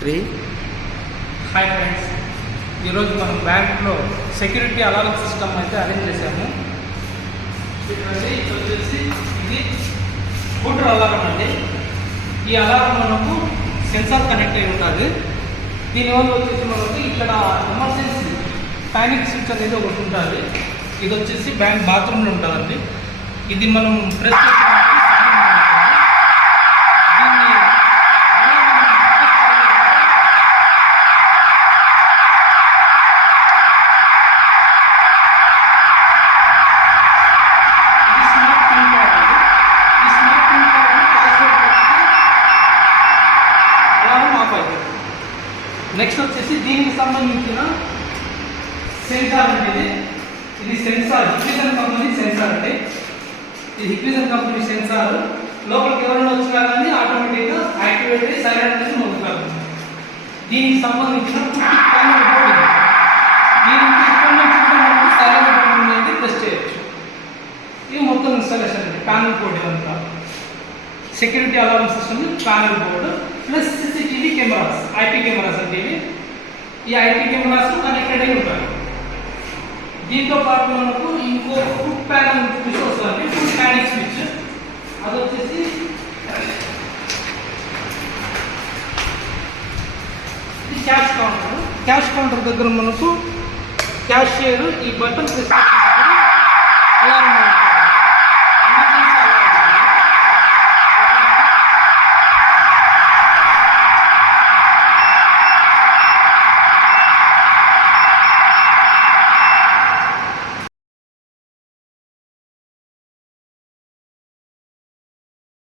3. Hi friends, ఈరోజు మనం బ్యాంక్లో సెక్యూరిటీ అలారం సిస్టమ్ అయితే అరేంజ్ చేసాము. చూడండి, ఇది వచ్చేసి ఇది స్కూటర్ అలారం అండి. ఈ అలారం మనకు సెన్సార్ కనెక్ట్ అయి ఉంటుంది. దీనివల్ల వచ్చేసి మనకు ఇక్కడ ఎమర్జెన్సీ పానిక్ స్విచ్ అనేది ఒకటి ఉంటుంది. ఇది వచ్చేసి బ్యాంక్ బాత్రూంలో ఉంటుందండి. ఇది మనం ప్రెస్ చేసినప్పుడు దీన్ని నెక్స్ట్ వచ్చేసి దీనికి సంబంధించిన సెన్సార్ అనేది ఇది సెన్సార్ హిక్విజన్ కంపెనీ సెన్సార్ అంటే ఇది హిక్విజన్ కంపెనీ సెన్సార్. లోపలికి ఎవరైనా వచ్చినా కానీ ఆటోమేటిక్గా యాక్టివేట్ అయ్యి సైలెంట్ అనేది మొదలుతారు. దీనికి సంబంధించిన ప్యానల్ బోర్డు ఇది. దీనికి ఇక్కడ నుంచి కూడా మనకు సైలెంట్ బటన్ అనేది ప్రెస్ చేయొచ్చు. ఇది మొత్తం ఇన్స్టాలేషన్ అండి. ప్యానల్ బోర్డు ఇదంతా security alarm system panel board plus CCTV cameras, IP cameras అంటే ఈ IP కెమెరాస్ కనెక్టెడ్ అయి ఉంటాయి. దీంతో పాటు మనకు ఇంకో ఫుడ్ ప్యానల్ స్విచ్ వస్తుంది, ఫుడ్ ప్యానిక్ స్విచ్. అది వచ్చేసి ఇది క్యాష్ కౌంటర్. క్యాష్ కౌంటర్ దగ్గర మనకు క్యాషియర్ ఈ బటన్ ప్రెస్